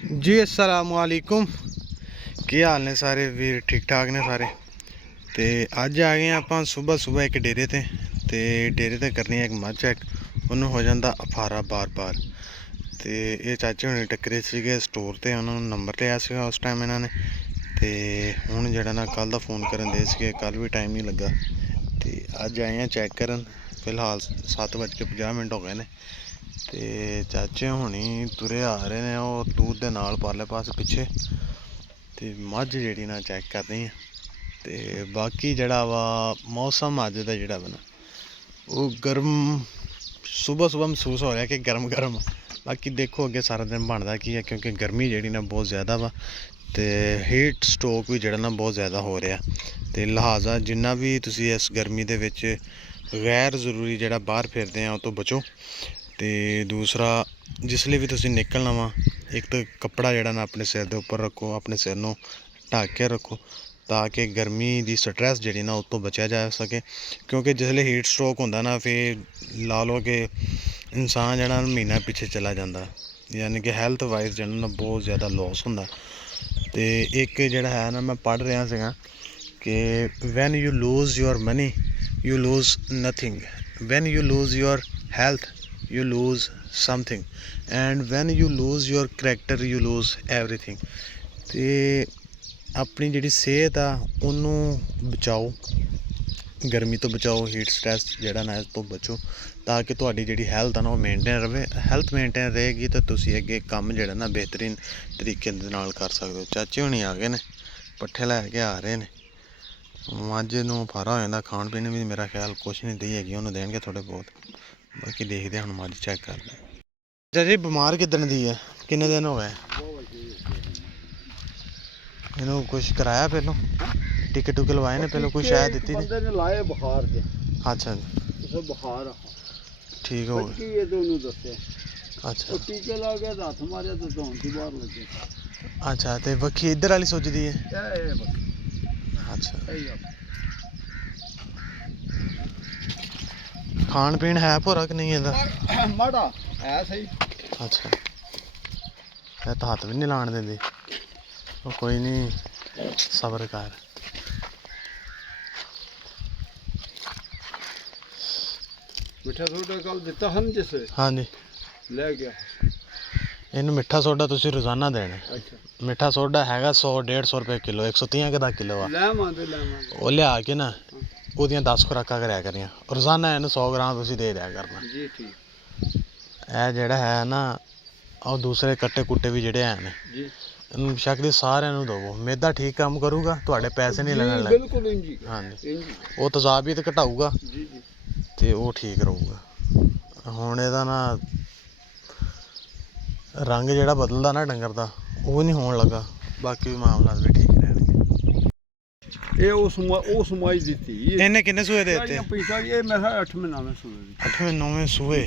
जी अस्सलाम वालेकुम। ਕੀ ਹਾਲ ਨੇ ਸਾਰੇ ਵੀਰ? ਠੀਕ ਠਾਕ ਨੇ ਸਾਰੇ। ਤੇ ਅੱਜ ਆ ਗਏ ਆਪਾਂ ਸਵੇਰ ਇੱਕ ਡੇਰੇ ਤੇ ਡੇਰੇ ਤੇ ਕਰਨੀ ਇੱਕ ਮੱਝ ਚੈੱਕ। ਉਹਨੂੰ ਹੋ ਜਾਂਦਾ ਅਫਾਰਾ ਬਾਰ ਤੇ ਇਹ ਚਾਚੇ ਹੁਣੇ ਟੱਕਰੇ ਸੀਗੇ ਸਟੋਰ ਤੇ, ਉਹਨਾਂ ਨੂੰ ਨੰਬਰ ਲਿਆ ਸੀਗਾ ਉਸ ਟਾਈਮ ਇਹਨਾਂ ਨੇ। ਤੇ ਹੁਣ ਜਿਹੜਾ ਨਾ ਕੱਲ ਦਾ ਫੋਨ ਕਰਨ ਦੇ ਸੀਗੇ, ਕੱਲ ਵੀ ਟਾਈਮ ਨਹੀਂ ਲੱਗਾ ਤੇ ਅੱਜ ਆਏ ਆ ਚੈੱਕ ਕਰਨ। ਫਿਲਹਾਲ 7:50 ਹੋ ਗਏ ਨੇ ਤੇ ਚਾਚੇ ਹੁਣੀ ਤੁਰੇ ਆ ਰਹੇ ਨੇ ਉਹ ਤੂਤ ਦੇ ਨਾਲ ਪਰਲੇ ਪਾਸੇ ਪਿੱਛੇ। ਤੇ ਮੱਝ ਜਿਹੜੀ ਨਾ ਚੈੱਕ ਕਰਦੇ ਆ। ਤੇ ਬਾਕੀ ਜਿਹੜਾ ਵਾ ਮੌਸਮ ਅੱਜ ਦਾ ਜਿਹੜਾ ਵਾ ਨਾ ਉਹ ਗਰਮ ਸੁਬਹ ਮਹਿਸੂਸ ਹੋ ਰਿਹਾ ਕਿ ਗਰਮ। ਬਾਕੀ ਦੇਖੋ ਅੱਗੇ ਸਾਰਾ ਦਿਨ ਬਣਦਾ ਕੀ ਹੈ, ਕਿਉਂਕਿ ਗਰਮੀ ਜਿਹੜੀ ਨਾ ਬਹੁਤ ਜ਼ਿਆਦਾ ਵਾ ਤੇ ਹੀਟ ਸਟ੍ਰੋਕ ਵੀ ਜਿਹੜਾ ਨਾ ਬਹੁਤ ਜ਼ਿਆਦਾ ਹੋ ਰਿਹਾ। ਤੇ ਲਿਹਾਜ਼ਾ ਜਿੰਨਾ ਵੀ ਤੁਸੀਂ ਇਸ ਗਰਮੀ ਦੇ ਵਿੱਚ ਗੈਰ ਜ਼ਰੂਰੀ ਜਿਹੜਾ ਬਾਹਰ ਫਿਰਦੇ ਆ ਉਹ ਤੋਂ ਬਚੋ। ਤੇ ਦੂਸਰਾ, ਜਿਸ ਲਈ ਵੀ ਤੁਸੀਂ ਨਿਕਲਣਾ ਵਾ, ਇੱਕ ਤਾਂ ਕੱਪੜਾ ਜਿਹੜਾ ਨਾ ਆਪਣੇ ਸਿਰ ਦੇ ਉੱਪਰ ਰੱਖੋ, ਆਪਣੇ ਸਿਰ ਨੂੰ ਢੱਕ ਕੇ ਰੱਖੋ ਤਾਂ ਕਿ ਗਰਮੀ ਦੀ ਸਟਰੈਸ ਜਿਹੜੀ ਨਾ ਉਹ ਤੋਂ ਬਚਿਆ ਜਾ ਸਕੇ। ਕਿਉਂਕਿ ਜਿਸ ਵੇਲੇ ਹੀਟ ਸਟ੍ਰੋਕ ਹੁੰਦਾ ਨਾ, ਫਿਰ ਲਾ ਲਓ ਕਿ ਇਨਸਾਨ ਜਿਹੜਾ ਮਹੀਨਾ ਪਿੱਛੇ ਚਲਾ ਜਾਂਦਾ, ਯਾਨੀ ਕਿ ਹੈਲਥ ਵਾਈਜ਼ ਜਿਹੜਾ ਨਾ ਬਹੁਤ ਜ਼ਿਆਦਾ ਲੋਸ ਹੁੰਦਾ। ਤੇ ਇੱਕ ਜਿਹੜਾ ਹੈ ਨਾ, ਮੈਂ ਪੜ੍ਹ ਰਿਹਾ ਸੀਗਾ ਕਿ when you lose your money you lose nothing, when you lose your health you lose something, and when you lose your character you lose everything। ਤੇ ਆਪਣੀ ਜਿਹੜੀ ਸਿਹਤ ਆ ਉਹਨੂੰ ਬਚਾਓ, ਗਰਮੀ ਤੋਂ ਬਚਾਓ, ਹੀਟ ਸਟ੍ਰੈਸ ਜਿਹੜਾ ਨਾ ਇਸ ਤੋਂ ਬਚੋ ਤਾਂ ਕਿ ਤੁਹਾਡੀ ਜਿਹੜੀ ਹੈਲਥ ਆ ਨਾ ਉਹ ਮੇਨਟੇਨ ਰਵੇ। ਹੈਲਥ ਮੇਨਟੇਨ ਰਹੇਗੀ ਤਾਂ ਤੁਸੀਂ ਅੱਗੇ ਕੰਮ ਜਿਹੜਾ ਨਾ ਬਿਹਤਰੀਨ ਤਰੀਕੇ ਦੇ ਨਾਲ ਕਰ ਸਕਦੇ ਹੋ। ਚਾਚੇ ਹੁਣੀ ਆ ਗਏ ਨੇ, ਪੱਠੇ ਲੈ ਕੇ ਆ ਰਹੇ ਨੇ। ਮੱਝ ਨੂੰ ਫਾਰਾ ਹੋ ਜਾਂਦਾ, ਖਾਣ ਪੀਣ ਵੀ ਮੇਰਾ ਖਿਆਲ ਕੁਛ ਨਹੀਂ ਦਈ ਹੈਗੀ, ਉਹਨੂੰ ਦੇਣਗੇ ਥੋੜ੍ਹੇ ਬਹੁਤ। ਬਾਕੀ ਦੇਖਦੇ ਹੁਣ ਮੱਝ ਚੈੱਕ ਕਰਦੇ। ਅੱਛਾ ਜੀ, ਬਿਮਾਰ ਕਿੱਦਣ ਦੀ ਹੈ? ਕਿੰਨੇ ਦਿਨ ਹੋ ਗਏ ਇਹਨੂੰ? ਕੁਛ ਕਰਾਇਆ ਪਹਿਲੋਂ? ਟੀਕੇ ਟੂਕੇ ਲਵਾਏ ਨੇ ਪਹਿਲੋਂ? ਕੋਈ ਸ਼ਾਇਦ ਦਿੱਤੀ ਬੰਦੇ ਨੇ ਲਾਏ ਬੁਖਾਰ ਤੇ। ਅੱਛਾ ਜੀ, ਉਸੇ ਬੁਖਾਰ ਆ ਠੀਕ ਹੋ ਕੀ ਇਹ ਤੁਹਾਨੂੰ ਦੱਸਿਆ। ਅੱਛਾ, ਉਹ ਟੀਕੇ ਲਾ ਕੇ ਹੱਥ ਮਾਰਿਆ ਤੇ ਧੌਣ ਦੀ ਬਾਹਰ ਲੱਗੇ। ਅੱਛਾ। ਤੇ ਵੱਖੀ ਇੱਧਰ ਵਾਲੀ ਸੁੱਜਦੀ ਹੈ? ਇਹ ਬਸ ਅੱਛਾ। ਸਹੀ ਆ। ਖਾਣ ਪੀਣ ਹੈ ਭੋਰਾ ਕਿ ਨਹੀਂ ਇਹਦਾ? ਮਾੜਾ ਹੈ ਸਹੀ। ਅੱਛਾ, ਇਹ ਤਾਂ ਹੱਥ ਵੀ ਨਹੀਂ ਲਾਣ ਦਿੰਦੀ। ਉਹ ਕੋਈ ਨਹੀਂ, ਸਬਰ ਕਰ। ਮਿੱਠਾ ਸੋਡਾ ਕੱਲ ਦਿੱਤਾ ਹਨ ਜਿਸ ਹਾਂਜੀ, ਲੈ ਗਿਆ। ਇਹਨੂੰ ਮਿੱਠਾ ਸੋਡਾ ਤੁਸੀਂ ਰੋਜ਼ਾਨਾ ਦੇਣਾ। ਅੱਛਾ, ਮਿੱਠਾ ਸੋਡਾ ਹੈਗਾ 100-150 ਰੁਪਏ ਕਿਲੋ, 130 ਦਾ ਕਿਲੋ ਆ। ਲੈਵਾਂਗੇ ਉਹ ਲਿਆ ਕੇ ਨਾ ਉਹਦੀਆਂ 10 ਖੁਰਾਕਾਂ ਕਰਿਆ ਕਰੀਆਂ ਰੋਜ਼ਾਨਾ। ਇਹਨੂੰ 100 ਗ੍ਰਾਮ ਤੁਸੀਂ ਦੇ ਦਿਆ ਕਰਨਾ ਜੀ। ਠੀਕ। ਇਹ ਜਿਹੜਾ ਹੈ ਨਾ, ਉਹ ਦੂਸਰੇ ਕੱਟੇ ਕੁੱਟੇ ਵੀ ਜਿਹੜੇ ਹਨ ਜੀ, ਇਹਨੂੰ ਸ਼ੱਕ ਦੀ ਸਾਰਿਆਂ ਨੂੰ ਦੇਵੋ। ਮੈਦਾ ਠੀਕ ਕੰਮ ਕਰੂਗਾ, ਤੁਹਾਡੇ ਪੈਸੇ ਨਹੀਂ ਲੱਗਣ ਲੱਗ। ਬਿਲਕੁਲ ਇੰਜੀ। ਹਾਂਜੀ, ਉਹ ਤੇਜ਼ਾਬੀਅਤ ਘਟਾਊਗਾ ਜੀ ਤੇ ਉਹ ਠੀਕ ਰਹੂਗਾ। ਹੁਣ ਇਹਦਾ ਨਾ ਰੰਗ ਜਿਹੜਾ ਬਦਲਦਾ ਨਾ ਡੰਗਰ ਦਾ, ਉਹ ਨਹੀਂ ਹੋਣ ਲੱਗਾ। ਬਾਕੀ ਮਾਮਲਾ ਵੀ ਠੀਕ ਰਹਿਣਗੇ। ਇਹ ਉਹ ਸਮਾਈ ਦਿੱਤੀ ਇਹਨੇ ਕਿੰਨੇ ਸੂਏ ਦੇ ਦਿੱਤੇ? ਇਹ ਮੈਂ 8ਵੇਂ 9ਵੇਂ ਸੂਏ ਦੀ। 8ਵੇਂ 9ਵੇਂ ਸੂਏ?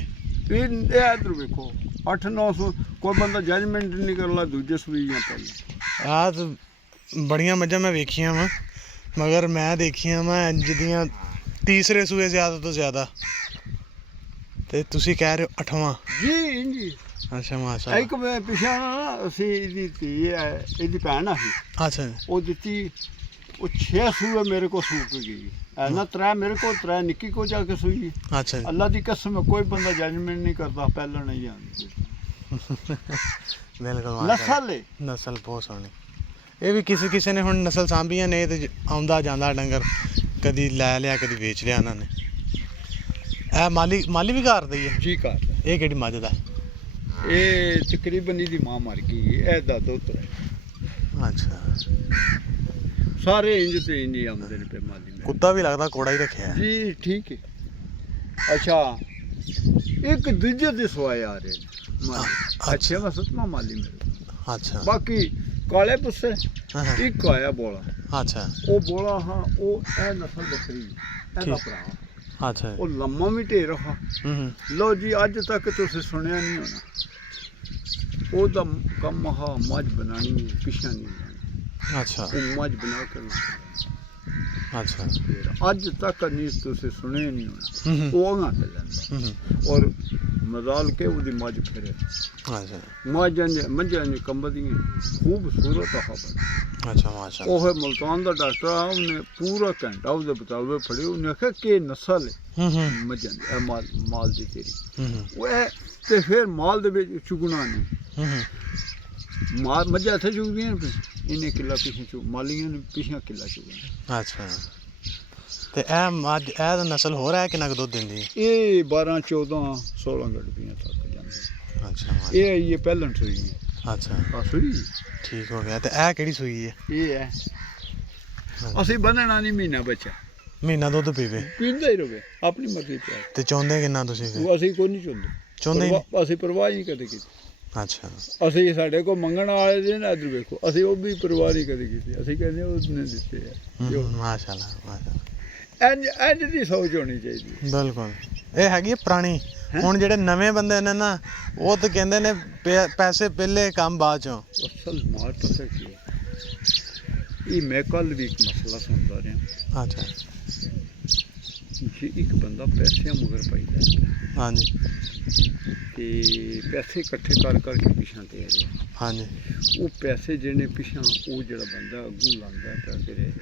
ਇਹ ਇੱਧਰ ਵੇਖੋ 8-9 ਕੋਈ ਬੰਦਾ ਜੱਜਮੈਂਟ ਨਹੀਂ ਕਰਦਾ ਦੂਜੇ ਸੂਈ ਜਾਂ ਪਹਿਲਾਂ। ਆਹ ਬੜੀਆਂ ਮੱਝਾਂ ਮੈਂ ਵੇਖੀਆਂ ਵਾ, ਮਗਰ ਮੈਂ ਦੇਖੀਆਂ ਵਾ ਇੰਜ ਦੀਆਂ ਤੀਸਰੇ ਸੂਏ ਜ਼ਿਆਦਾ ਤੋਂ ਜ਼ਿਆਦਾ, ਤੇ ਤੁਸੀਂ ਕਹਿ ਰਹੇ ਹੋ 8ਵਾਂ? ਜੀ ਜੀ। ਅੱਛਾ, ਮਾਸ਼ਾ। ਇੱਕ ਮੈਂ ਪਿਛਾ ਨਾ ਅਸੀਂ ਇਹਦੀ ਧੀ ਇਹਦੀ ਭੈਣ ਆ ਸੀ। ਅੱਛਾ, ਉਹ ਦਿੱਤੀ, ਉਹ 6 ਸੂਏ ਮੇਰੇ ਕੋਲ ਸੂ ਕੇ ਗਈ ਹੈ ਨਾ। 3 ਮੇਰੇ ਕੋਲ, 3 ਨਿੱਕੀ ਕੋ ਜਾ ਕੇ ਸੂਈ। ਅੱਛਾ ਜੀ। ਅੱਲਾ ਦੀ ਕਸਮ ਹੈ, ਕੋਈ ਬੰਦਾ ਜੱਜਮੈਂਟ ਨਹੀਂ ਕਰਦਾ ਪਹਿਲਾਂ ਨਹੀਂ ਜਾਂਦੀ। ਬਿਲਕੁਲ ਨਸਲ ਬਹੁਤ ਸੋਹਣੀ। ਇਹ ਵੀ ਕਿਸੇ ਨੇ ਹੁਣ ਨਸਲ ਸਾਂਭੀਆਂ ਨੇ ਤੇ ਆਉਂਦਾ ਜਾਂਦਾ ਡੰਗਰ, ਕਦੀ ਲੈ ਲਿਆ ਕਦੀ ਵੇਚ ਲਿਆ ਇਹਨਾਂ ਨੇ। ਇਹ ਮਾਲੀ ਵੀ ਘਰ ਦਾ ਹੀ ਹੈ ਜੀ? ਘਰ। ਇਹ ਕਿਹੜੀ ਮੱਝ ਦਾ? ਇਹ ਤਕਰੀਬਨ ਇਹਦੀ ਮਾਂ ਮਰ ਗਈ, ਇਹ ਦਾ ਦੋਤਰ। ਅੱਛਾ, ਸਾਰੇ ਇੰਜ ਤੇ ਇੰਜ ਆਉਂਦੇ ਨੇ ਪੇ ਮਾਲੀ। ਕੁੱਤਾ ਵੀ ਲੱਗਦਾ ਕੋੜਾ ਹੀ ਰੱਖਿਆ ਜੀ। ਠੀਕ ਹੈ। ਅੱਛਾ, ਇੱਕ ਦੂਜੇ ਦੇ ਸਵਾਏ ਆ ਰਹੇ ਨੇ ਮਾਲੀ। ਅੱਛਾ, ਮੈਂ ਸਤਮਾ ਮਾਲੀ ਮੇਰੇ। ਅੱਛਾ। ਬਾਕੀ ਕਾਲੇ ਪੁੱਸੇ ਇੱਕ ਆਇਆ ਬੋਲਾ। ਅੱਛਾ, ਉਹ ਬੋਲਾ ਹਾਂ, ਉਹ ਇਹ ਨਸਲ ਬੱਕਰੀ ਇਹਦਾ ਭਰਾ। ਅੱਛਾ, ਉਹ ਲੰਮਾ ਵੀ ਢੇਰ ਰਹਾ। ਲੋ ਜੀ, ਅੱਜ ਤੱਕ ਤੁਸੀਂ ਸੁਣਿਆ ਨਹੀਂ ਹੋਣਾ ਉਹਦਾ ਕੰਮ ਹਾ ਮੱਝ ਬਣਾਣੀ, ਪਿਛਾ ਨਹੀਂ ਬਣਾਣੀ। ਅੱਛਾ, ਉਹ ਮੱਝ ਬਣਾ ਕੇ ਅੱਛਾ। ਅੱਜ ਤੱਕ ਨਹੀਂ ਤੁਸੀਂ ਸੁਣਿਆ ਨਹੀਂ ਹੋਣਾ। ਉਹ ਨਾ ਚੱਲਦਾ। ਔਰ ਮਜ਼ਾਲ ਕੇ ਉਹਦੀ ਮੱਝ ਫਿਰੇ ਅੱਛਾ ਮੱਝਾਂ ਨੇ ਕੰਬਦੀਆਂ ਖੂਬਸੂਰਤ ਹਵਾ। ਅੱਛਾ ਮਾਸ਼ਾਅੱਲਾ। ਉਹ ਮੁਲਤਾਨ ਦਾ ਡਾਕਟਰ ਆ, ਉਹਨੇ ਪੂਰਾ ਘੰਟਾ ਉਹਦੇ ਬਤਾਵੇ ਫੜੇ, ਉਹਨੇ ਆਖਿਆ ਕਿ ਨਸਲ ਹੈ ਮੱਝਾਂ ਦੀ, ਇਹ ਮਾਲ ਦੀ ਤੇਰੀ ਉਹ ਹੈ। ਤੇ ਫਿਰ ਮਾਲ ਦੇ ਵਿੱਚ ਚੁਗਣਾ ਨਹੀਂ, ਮੱਝਾਂ ਇੱਥੇ ਚੁਗਦੀਆਂ ਨੇ, ਇਹਨੇ ਕਿੱਲਾ ਪਿੱਛੇ ਚੁਗ, ਮਾਲੀਆਂ ਨੇ ਪਿੱਛੇ ਕਿੱਲਾ ਚੁਗਣਾ। ਅੱਛਾ ਤੇ ਇਹ ਮੱਝ ਇਹ ਦਾ ਨਸਲ ਹੋਰ ਹੈ, ਕਿੰਨਾ ਕੁ ਦੁੱਧ ਦਿੰਦੀ ਹੈ? ਇਹ 12 14 16 ਗੜਬੀਆਂ ਤੱਕ ਜਾਂਦੀ। ਅੱਛਾ ਇਹ ਪਹਿਲਣ ਸੂਈ ਹੈ। ਅੱਛਾ ਆ ਸੂਈ ਠੀਕ ਹੋ ਗਿਆ। ਤੇ ਇਹ ਕਿਹੜੀ ਸੂਈ ਹੈ? ਇਹ ਹੈ। ਅਸੀਂ ਬੰਨਣਾ ਨਹੀਂ ਮਹੀਨਾ ਬੱਚਾ, ਮਹੀਨਾ ਦੁੱਧ ਪੀਵੇ, ਪੀਂਦਾ ਹੀ ਰਵੇ ਆਪਣੀ ਮਰਜ਼ੀ ਪਿਆ। ਤੇ ਚਾਹੁੰਦੇ ਕਿੰਨਾ ਤੁਸੀਂ ਫਿਰ? ਅਸੀਂ ਕੋਈ ਨਹੀਂ ਚਾਹੁੰਦੇ ਹੀ ਅਸੀਂ ਪਰਵਾਹ ਹੀ ਨਹੀਂ ਕਦੇ ਕੀਤੀ। ਅੱਛਾ ਅਸੀਂ ਸਾਡੇ ਕੋਲ ਮੰਗਣ ਵਾਲੇ ਦੇ ਨਾ ਇੱਧਰ ਵੇਖੋ, ਅਸੀਂ ਉਹ ਵੀ ਪਰਵਾਹ ਨਹੀਂ ਕਦੇ ਕੀਤੀ। ਅਸੀਂ ਕਹਿੰਦੇ ਉਹਨੇ ਦਿੱਤੇ ਆ। ਮਾਸ਼ਾਅੱਲਾ ਮਾਸ਼ਾਅੱਲਾ। ਇੰਝ ਦੀ ਸੋਚ ਹੋਣੀ ਚਾਹੀਦੀ। ਬਿਲਕੁਲ ਇਹ ਹੈਗੀ ਹੈ ਪੁਰਾਣੀ। ਹੁਣ ਜਿਹੜੇ ਨਵੇਂ ਬੰਦੇ ਨੇ ਨਾ, ਉਹ ਤਾਂ ਕਹਿੰਦੇ ਨੇ ਪੈਸੇ ਪਹਿਲੇ ਕੰਮ ਬਾਅਦ ਚੋਂ। ਅਸਲ ਮਾਰ ਪਤਾ ਕੀ ਹੈ, ਇਹ ਮੈਂ ਕੱਲ ਵੀ ਇੱਕ ਮਸਲਾ ਸੁਣਦਾ ਰਿਹਾ। ਅੱਛਾ ਜੇ ਇੱਕ ਬੰਦਾ ਪੈਸਿਆਂ ਮਗਰ ਪੈਂਦਾ, ਹਾਂਜੀ ਤੇ ਪੈਸੇ ਇਕੱਠੇ ਕਰ ਕਰਕੇ ਪਿਛਾਂ ਤੇ ਆ ਰਿਹਾ, ਹਾਂਜੀ ਉਹ ਪੈਸੇ ਜਿਹੜੇ ਪਿਛਾਂ ਉਹ ਜਿਹੜਾ ਬੰਦਾ ਅੱਗੋਂ ਲਾਉਂਦਾ ਤਾਂ ਕਿਹੜੇ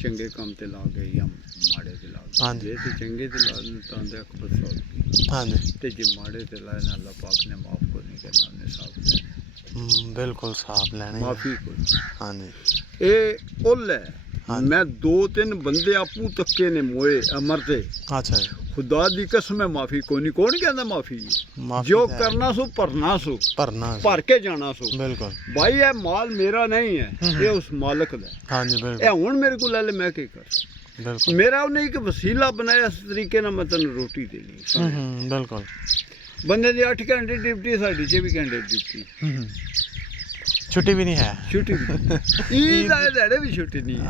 ਚੰਗੇ ਕੰਮ ਤੇ ਲਾ ਗਏ ਜਾਂ ਮਾੜੇ ਤੇ ਲਾ ਗਏ। ਹਾਂਜੀ। ਜੇ ਤੇ ਚੰਗੇ ਤੇ ਲਾ ਦਿੰਦੇ ਤਾਂ ਦੇ ਅਕਬਰ ਸਾਹਿਬ, ਹਾਂਜੀ ਤੇ ਜੇ ਮਾੜੇ ਤੇ ਲਾਏ ਨਾ, ਅੱਲਾਹ ਪਾਕ ਨੇ ਮਾਫ ਕੋ ਨਹੀਂ ਕਰਨਾ, ਉਹਨੇ ਸਾਫ ਲੈਣਾ, ਬਿਲਕੁਲ ਸਾਫ ਲੈਣੇ। ਮਾਫੀ ਕੋ। ਹਾਂਜੀ ਇਹ ਉਲ ਹੈ। ਮੈਂ 2-3 ਬੰਦੇ ਆਪੂ ਤੱਕੇ ਨੇ ਮੋਏ ਅਮਰਦੇ। ਅੱਛਾ ਜੀ। ਖੁਦਾ ਦੀ ਕਸਮ ਹੈ ਮਾਫੀ ਕੋਈ ਨਹੀਂ। ਕੌਣ ਕਹਿੰਦਾ ਮਾਫੀ? ਮਾਫ਼ੀ ਜੋ ਤਾਂ ਹੈ। ਕਰਨਾ ਸੋ ਭਰਨਾ ਸੋ, ਭਰਨਾ ਭਰ ਕੇ ਜਾਣਾ ਸੋ। ਬਿਲਕੁਲ ਭਾਈ ਇਹ ਮਾਲ ਮੇਰਾ ਨਹੀਂ ਹੈ, ਇਹ ਉਸ ਮਾਲਕ ਦਾ ਹੈ। ਹਾਂਜੀ ਇਹ ਬਿਲਕੁਲ ਹੁਣ ਮੇਰੇ ਕੋਲ ਲੈ ਲੈ, ਮੈਂ ਕੀ ਕਰ? ਬਿਲਕੁਲ ਮੇਰਾ ਉਹਨੇ ਇੱਕ ਵਸੀਲਾ ਬਣਾਇਆ, ਇਸ ਤਰੀਕੇ ਨਾਲ ਮੈਂ ਤੈਨੂੰ ਰੋਟੀ ਦੇਣੀ। ਬਿਲਕੁਲ ਬੰਦੇ ਦੀ 8 ਘੰਟੇ ਡਿਊਟੀ, ਸਾਡੀ 24 ਘੰਟੇ ਡਿਊਟੀ, ਛੁੱਟੀ ਵੀ ਨਹੀਂ ਹੈ। ਛੁੱਟੀ ਵੀ ਈਦ ਆਏ ਦਿਹਾੜੇ ਵੀ ਛੁੱਟੀ ਨਹੀਂ ਹੈ।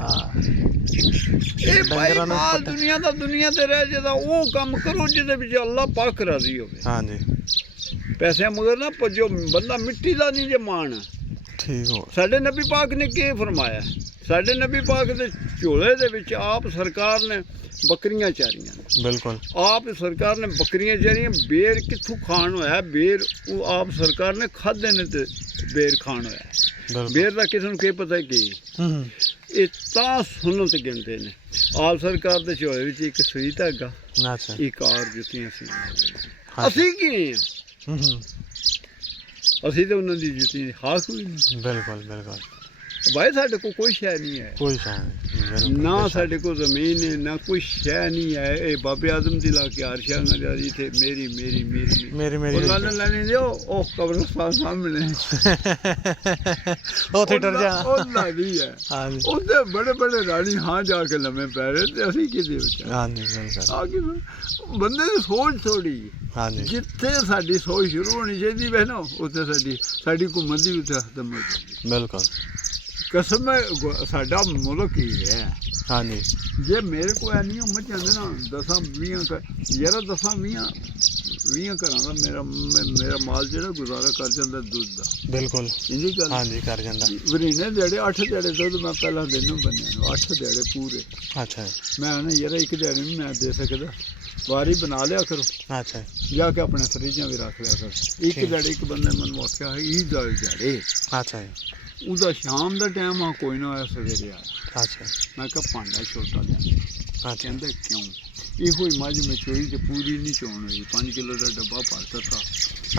ਇਹ ਭਾਈ ਡੰਗਰਾਂ ਨੂੰ ਮਾਲ ਪਤਾ- ਦੁਨੀਆ ਦਾ ਦੁਨੀਆ ਤੇ ਰਹਿ ਜਿਹਦਾ ਉਹ ਕੰਮ ਕਰੋ ਜਿਹਦੇ ਵਿੱਚ ਅੱਲਾਹ ਪਾਕ ਰਾਜ਼ੀ ਹੋਵੇ। ਹਾਂਜੀ ਪੈਸਿਆਂ ਮਗਰ ਨਾ ਭੱਜੋ, ਬੰਦਾ ਮਿੱਟੀ ਦਾ ਨਹੀਂ ਜੇ ਮਾਣ। ਠੀਕ ਹੋ। ਸਾਡੇ ਨਬੀ ਪਾਕ ਨੇ ਕੀ ਫਰਮਾਇਆ? ਸਾਡੇ ਨਬੀ ਪਾਕ ਦੇ ਝੋਲੇ ਦੇ ਵਿੱਚ ਆਪ ਸਰਕਾਰ ਨੇ ਬੱਕਰੀਆਂ ਚਾਰੀਆਂ ਨੇ। ਬਿਲਕੁਲ ਆਪ ਸਰਕਾਰ ਨੇ ਬੱਕਰੀਆਂ ਚਾਰੀਆਂ। ਬੇਰ ਕਿੱਥੋਂ ਖਾਣ ਹੋਇਆ? ਬੇਰ ਉਹ ਆਪ ਸਰਕਾਰ ਨੇ ਖਾਧੇ ਨੇ ਤੇ ਬੇਰ ਖਾਣ ਹੋਇਆ। ਬਿਲਕੁਲ ਬੇਰ ਦਾ ਕਿਸੇ ਨੂੰ ਕੀ ਪਤਾ ਕੀ? ਇਹ ਤਾਂ ਸੁਨਨਤ ਗਿਣਦੇ ਨੇ। ਆਪ ਸਰਕਾਰ ਦੇ ਝੋਲੇ ਵਿੱਚ ਇੱਕ ਸੂਈ ਧਾਗਾ, ਅੱਛਾ ਇੱਕ ਔਰ ਜੁੱਤੀਆਂ ਸੀ। ਅਸੀਂ ਕੀ ਹਾਂ? ਅਸੀਂ ਤਾਂ ਉਹਨਾਂ ਦੀ ਜੁੱਤੀ ਹਾਕ ਹੋਈ ਨਹੀਂ। ਬਿਲਕੁਲ ਬਿਲਕੁਲ ਭਾਈ ਸਾਡੇ ਕੋਲ ਕੋਈ ਸ਼ੈ ਨਹੀਂ ਹੈ, ਕੋਈ ਸ਼ਾਨ ਨਹੀਂ। ਨਾ ਸਾਡੇ ਕੋਲ ਜ਼ਮੀਨ ਹੈ, ਨਾ ਕੋਈ ਸ਼ੈ ਨਹੀਂ ਹੈ। ਇਹ ਬਾਬੇ ਆਦਮ ਦੀ ਲਾ ਕੇ ਆਰਸ਼ਾਂ ਨਾਲ ਜੀ ਥੇ ਮੇਰੀ ਮੇਰੀ ਮੇਰੀ ਮੇਰੀ ਮੇਰੀ ਉਹ ਲੈਣੇ ਦਿਓ। ਉਹ ਕਬਰਸਤਾਨ ਸਾਹਮਣੇ ਉੱਥੇ ਡਰ ਜਾਣਾ। ਉਹਨਾਂ ਦੀ ਹੈ। ਹਾਂਜੀ ਉਹਦੇ ਬੜੇ ਬੜੇ ਰਾਣੀ ਹਾਂ ਜਾ ਕੇ ਲੰਮੇ ਪੈ ਰਹੇ, ਤੇ ਅਸੀਂ ਕਿਹਦੇ ਵਿੱਚ ਹਾਂਜੀ ਬਿਲਕੁਲ ਆ ਕੇ ਬੰਦੇ ਦੀ ਸੋਚ ਥੋੜੀ। ਹਾਂਜੀ ਜਿੱਥੇ ਸਾਡੀ ਸੋਚ ਸ਼ੁਰੂ ਹੋਣੀ ਚਾਹੀਦੀ ਵੈ ਨਾ, ਉੱਥੇ ਸਾਡੀ ਘੁੰਮਣ ਦੀ ਉੱਥੇ ਖਤਮ ਹੋ ਜਾਂਦੀ। ਬਿਲਕੁਲ ਕਸਮ ਹੈ ਸਾਡਾ ਮੁਲਕ ਹੀ ਹੈ। ਹਾਂਜੀ ਜੇ ਮੇਰੇ ਕੋਲ ਨਹੀਂ ਉਹ ਜਾਂਦੇ ਨਾ 10-20 ਯਾਰ 10-20 ਘਰਾਂ ਦਾ ਮੇਰਾ ਮਾਲ ਜਿਹੜਾ ਗੁਜ਼ਾਰਾ ਕਰ ਜਾਂਦਾ ਦੁੱਧ ਦਾ। ਬਿਲਕੁਲ ਇੰਨੀ ਗੱਲ। ਹਾਂਜੀ ਕਰ ਜਾਂਦਾ। ਵਰੀਨੇ ਦਿਹਾੜੇ 8 ਦਿਹਾੜੇ ਦੁੱਧ ਮੈਂ ਪਹਿਲਾਂ ਦਿਨ ਨੂੰ ਬੰਨਿਆ ਨੂੰ 8 ਦਿਹਾੜੇ ਪੂਰੇ। ਅੱਛਾ ਮੈਂ ਨਾ ਯਾਰ ਇੱਕ ਦਿਹਾੜੇ ਨਹੀਂ ਮੈਂ ਦੇ ਸਕਦਾ, ਵਾਰੀ ਬਣਾ ਲਿਆ ਕਰੋ, ਅੱਛਾ ਜਾ ਕੇ ਆਪਣੇ ਫਰਿੱਜਾਂ ਵੀ ਰੱਖ ਲਿਆ ਕਰੋ। ਇੱਕ ਦਿਹਾੜੇ ਇੱਕ ਬੰਦੇ ਮੈਨੂੰ ਆਖਿਆ ਈਦ ਵਾਲੇ ਦਿਹਾੜੇ, ਅੱਛਾ ਜੀ ਉਹਦਾ ਸ਼ਾਮ ਦਾ ਟਾਈਮ ਆ, ਕੋਈ ਨਾ ਆਇਆ, ਸਵੇਰੇ ਆਇਆ। ਅੱਛਾ ਮੈਂ ਕਿਹਾ ਭਾਂਡਾ ਛੋਟਾ ਲਿਆ। ਅੱਛਾ ਕਹਿੰਦੇ ਕਿਉਂ? ਇਹੋ ਹੀ ਮੱਝ ਮੈਂ ਚੋਈ ਤੇ ਪੂਰੀ ਨਹੀਂ ਚੋਣ ਹੋਈ, 5 ਕਿਲੋ ਦਾ ਡੱਬਾ ਭਰ ਦਿੱਤਾ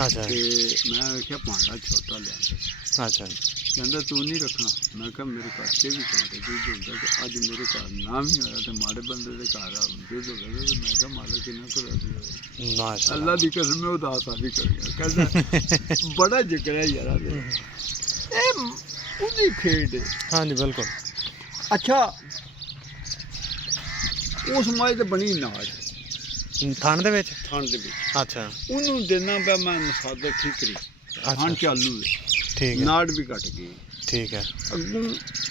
ਅੱਛਾ ਤੇ ਮੈਂ ਵੇਖਿਆ ਭਾਂਡਾ ਛੋਟਾ ਲਿਆ। ਅੱਛਾ ਕਹਿੰਦਾ ਤੂੰ ਨਹੀਂ ਰੱਖਣਾ। ਮੈਂ ਕਿਹਾ ਮੇਰੇ ਘਰ 'ਚ ਵੀ ਭਾਂਡੇ ਦੁੱਧ ਹੁੰਦਾ, ਤੇ ਅੱਜ ਮੇਰੇ ਘਰ ਨਾ ਵੀ ਹੋਇਆ ਤੇ ਮਾੜੇ ਬੰਦੇ ਦੇ ਘਰ ਆ ਦੁੱਧ ਹੋਵੇ, ਤੇ ਮੈਂ ਕਿਹਾ ਮਾਲਕ ਇਹਨਾਂ ਕੋਲ ਰਾਜ਼ੀ ਹੋਵੇ। ਮਾਸ਼ਾ ਅੱਲਾ ਦੀ ਕਸਮ ਹੈ ਉਦਾਸ ਆਦਮੀ ਕਰ ਗਿਆ। ਕਹਿੰਦਾ ਬੜਾ ਜ਼ਿਕਰ ਹੈ ਯਾਰ ਇਹ ਉਹਦੀ ਖੇਡ ਹੈ। ਹਾਂਜੀ ਬਿਲਕੁਲ ਅੱਛਾ ਉਸ ਮੱਝ ਤੇ ਬਣੀ ਨਾੜ ਥਣ ਦੇ ਵਿੱਚ। ਥਣ ਦੇ ਵਿੱਚ ਅੱਛਾ ਉਹਨੂੰ ਦੇਣਾ ਪਿਆ ਮੈਂ ਨਸਾਦਰ ਠੀਕਰੀ। ਥਣ ਚਾਲੂ ਠੀਕ ਹੈ। ਨਾੜ ਵੀ ਘਟ ਗਈ। ਠੀਕ ਹੈ। ਅੱਗੋਂ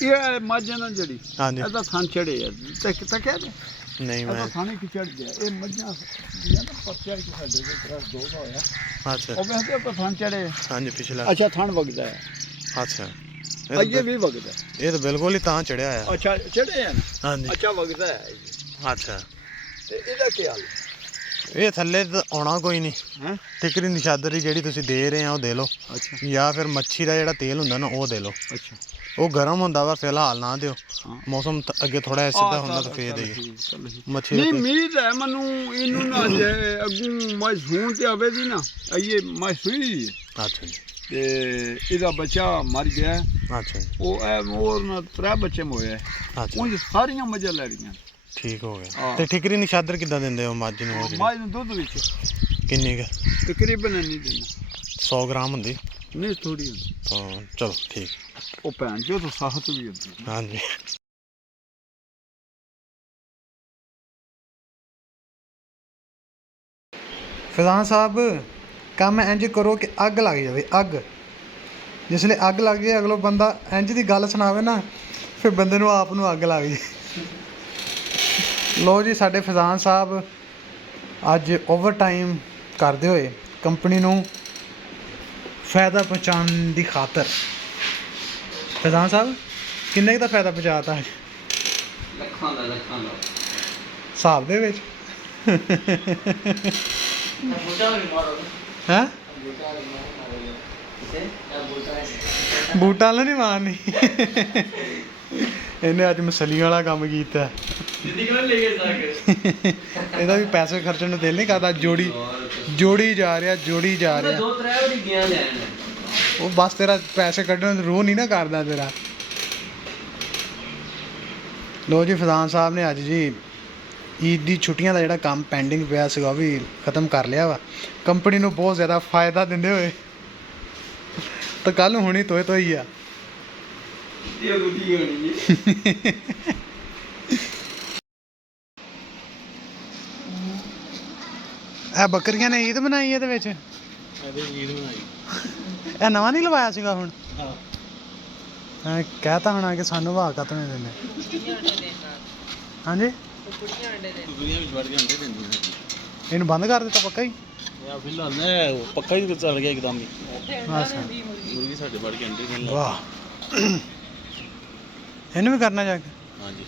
ਇਹ ਮੱਝ ਹੈ ਨਾ ਜਿਹੜੀ, ਹਾਂਜੀ ਇਹਦਾ ਥਣ ਚੜੇ ਆ ਤਾਂ ਕਹਿ ਦੇ ਨਹੀਂ ਇਹਦਾ ਮੈਂ ਥਣ ਕਿ ਚੜ ਗਿਆ। ਇਹ ਮੱਝਾਂ ਦੀਆਂ ਨਾ ਪੱਤਿਆਂ ਕਿ ਸਾਡੇ ਦੇ ਤਰ੍ਹਾਂ ਦੋ ਦਾ ਹੋਇਆ ਅੱਛਾ ਉਹ ਵੈਸੇ ਆਪਾਂ ਥਣ ਚੜੇ। ਹਾਂਜੀ ਪਿਛਲਾ ਅੱਛਾ ਥਣ ਵਗਦਾ ਹੈ। ਅੱਛਾ ਇਹ ਵੀ ਵਗਦਾ। ਇਹ ਤਾਂ ਬਿਲਕੁਲ ਹੀ ਤਾਂ ਚੜਿਆ ਆ। ਅੱਛਾ ਚੜੇ ਆ। ਹਾਂਜੀ ਅੱਛਾ ਵਗਦਾ ਹੈ। ਅੱਛਾ ਤੇ ਇਹਦਾ ਕੀ ਹਾਲ? ਇਹ ਥੱਲੇ ਤਾਂ ਆਉਣਾ ਕੋਈ ਨਹੀਂ ਹੈ। ਟਿਕਰੀ ਨਿਸ਼ਾਦਰੀ ਜਿਹੜੀ ਤੁਸੀਂ ਦੇ ਰਹੇ ਆ ਉਹ ਦੇ ਲਓ, ਅੱਛਾ ਜਾਂ ਫਿਰ ਮੱਛੀ ਦਾ ਜਿਹੜਾ ਤੇਲ ਹੁੰਦਾ ਨਾ ਉਹ ਦੇ ਲਓ। ਅੱਛਾ ਉਹ ਗਰਮ ਹੁੰਦਾ ਵਾ, ਫਿਲਹਾਲ ਨਾ ਦਿਓ। ਹਾਂ। ਮੌਸਮ ਅੱਗੇ ਥੋੜਾ ਸਿੱਧਾ ਹੁੰਦਾ ਤਾਂ ਫੇਰ ਦੇਈਏ ਮੱਛੀ ਦਾ ਨਹੀਂ ਤੇਲ। ਉਮੀਦ ਹੈ ਮੈਨੂੰ ਇਹਨੂੰ ਨਾ ਜੇ ਅੱਗੋਂ ਮੈਂ ਸੂਣ ਤੇ ਆਵੇ ਦੀ ਨਾ ਇਹ ਮੈਂ ਸੂਈ ਅੱਛਾ ਜੀ, ਤੇ ਇਹਦਾ ਬੱਚਾ ਮਰ ਗਿਆ। ਅੱਛਾ ਜੀ, ਉਹ ਐ ਮੋਰ ਨਾਲ 3 ਬੱਚੇ ਹੋਏ ਅੱਛਾ ਉਹ ਸਾਰੀਆਂ ਮੱਝਾਂ ਲੈ ਰਹੀਆਂ। ਠੀਕ ਹੋ ਗਿਆ। ਹਾਂ। ਤੇ ਠਿਕਰੀ ਨਿਸ਼ਾਦਰ ਕਿੱਦਾਂ ਦਿੰਦੇ ਹੋ ਮੱਝ ਨੂੰ ਉਹ ਜਿਹੜੀ? ਮੱਝ ਨੂੰ ਦੁੱਧ ਵਿੱਚ ਕਿੰਨੀ ਕੁ? ਤਕਰੀਬਨ ਨਹੀਂ ਦੇਣਾ, 100 ਗ੍ਰਾਮ ਹੁੰਦੀ? ਨਹੀਂ ਥੋੜੀ ਹੁੰਦੀ। ਤਾਂ ਚਲੋ ਠੀਕ। ਉਹ ਭੈਣ ਜੋ ਤਾਂ ਸਾਹਤ ਵੀ ਹੁੰਦੀ। ਹਾਂਜੀ। ਫਜ਼ਾਨ ਸਾਹਿਬ ਕੰਮ ਇੰਜ ਕਰੋ ਕਿ ਅੱਗ ਲੱਗ ਜਾਵੇ, ਅੱਗ ਜਿਸਲੇ ਅੱਗ ਲੱਗ ਜਾਏ ਅਗਲੋ ਬੰਦਾ ਇੰਜ ਦੀ ਗੱਲ ਸੁਣਾਵੇ ਨਾ ਫਿਰ ਬੰਦੇ ਨੂੰ ਆਪ ਨੂੰ ਅੱਗ ਲੱਗ ਜੇ। ਲੋ ਜੀ, ਸਾਡੇ ਫਜ਼ਾਨ ਸਾਹਿਬ ਅੱਜ ਓਵਰ ਟਾਈਮ ਕਰਦੇ ਹੋਏ ਕੰਪਨੀ ਨੂੰ ਫਾਇਦਾ ਪਹੁੰਚਾਉਣ ਦੀ ਖਾਤਰ, ਫਜ਼ਾਨ ਸਾਹਿਬ ਕਿੰਨੇ ਕੁ ਦਾ ਫਾਇਦਾ ਪਹੁੰਚਾਤਾ ਅੱਜ? ਲੱਖਾਂ ਦਾ ਹਿਸਾਬ ਦੇ ਵਿੱਚ ਹੈ? ਬੂਟਾਂ ਵਾਲਾ ਨਹੀਂ ਮਾਰਨੀ। ਇਹਨੇ ਅੱਜ ਮਸਲੀਆਂ ਵਾਲਾ ਕੰਮ ਕੀਤਾ। ਇਹਦਾ ਵੀ ਪੈਸੇ ਖਰਚਣ ਨੂੰ ਦਿਲ ਨਹੀਂ ਕਰਦਾ। ਜੋੜੀ ਜਾ ਰਿਹਾ। ਉਹ ਬਸ ਤੇਰਾ ਪੈਸੇ ਕੱਢਣ ਨੂੰ ਰੋਹ ਨਹੀਂ ਨਾ ਕਰਦਾ ਤੇਰਾ। ਲੋ ਜੀ, ਫਜ਼ਾਨ ਸਾਹਿਬ ਨੇ ਅੱਜ ਜੀ ਈਦ ਦੀ ਛੁੱਟੀਆਂ ਦਾ ਜਿਹੜਾ ਕੰਮ ਪੈਂਡਿੰਗ ਪਿਆ ਸੀਗਾ ਉਹ ਵੀ ਖ਼ਤਮ ਕਰ ਲਿਆ ਵਾ, ਕੰਪਨੀ ਨੂੰ ਬਹੁਤ ਜ਼ਿਆਦਾ ਫਾਇਦਾ ਦਿੰਦੇ ਹੋਏ। ਤਾਂ ਕੱਲ ਨੂੰ ਹੁਣੀ ਤੋਈ ਆ। ਇਹ ਬੱਕਰੀਆਂ ਨੇ ਈਦ ਮਨਾਈ ਇਹਦੇ ਵਿੱਚ? ਇਹ ਨਵਾਂ ਨਹੀਂ ਲਵਾਇਆ ਸੀਗਾ ਹੁਣ? ਹਾਂ, ਕਹਿਤਾ ਹੋਣਾ ਕਿ ਸਾਨੂੰ ਵਾਹ ਕਤ ਨਹੀਂ ਦਿੰਦੇ। ਹਾਂਜੀ, ਇਹਨੂੰ ਬੰਦ ਕਰ ਦਿੱਤਾ ਪੱਕਾ ਹੀ? ਫਿਲਹਾਲ ਪੱਕਾ ਹੀ ਚੱਲ ਗਿਆ ਇੱਕਦਮ ਹੀ। ਅੱਛਾ, ਮੁਰਗੀ ਸਾਡੇ ਵੜ ਕੇ ਅੰਡੇ ਦੇਣ ਲੱਗ ਵਾਹ। ਇਹਨੂੰ ਵੀ ਕਰਨਾ ਜਾ ਕੇ? ਹਾਂਜੀ।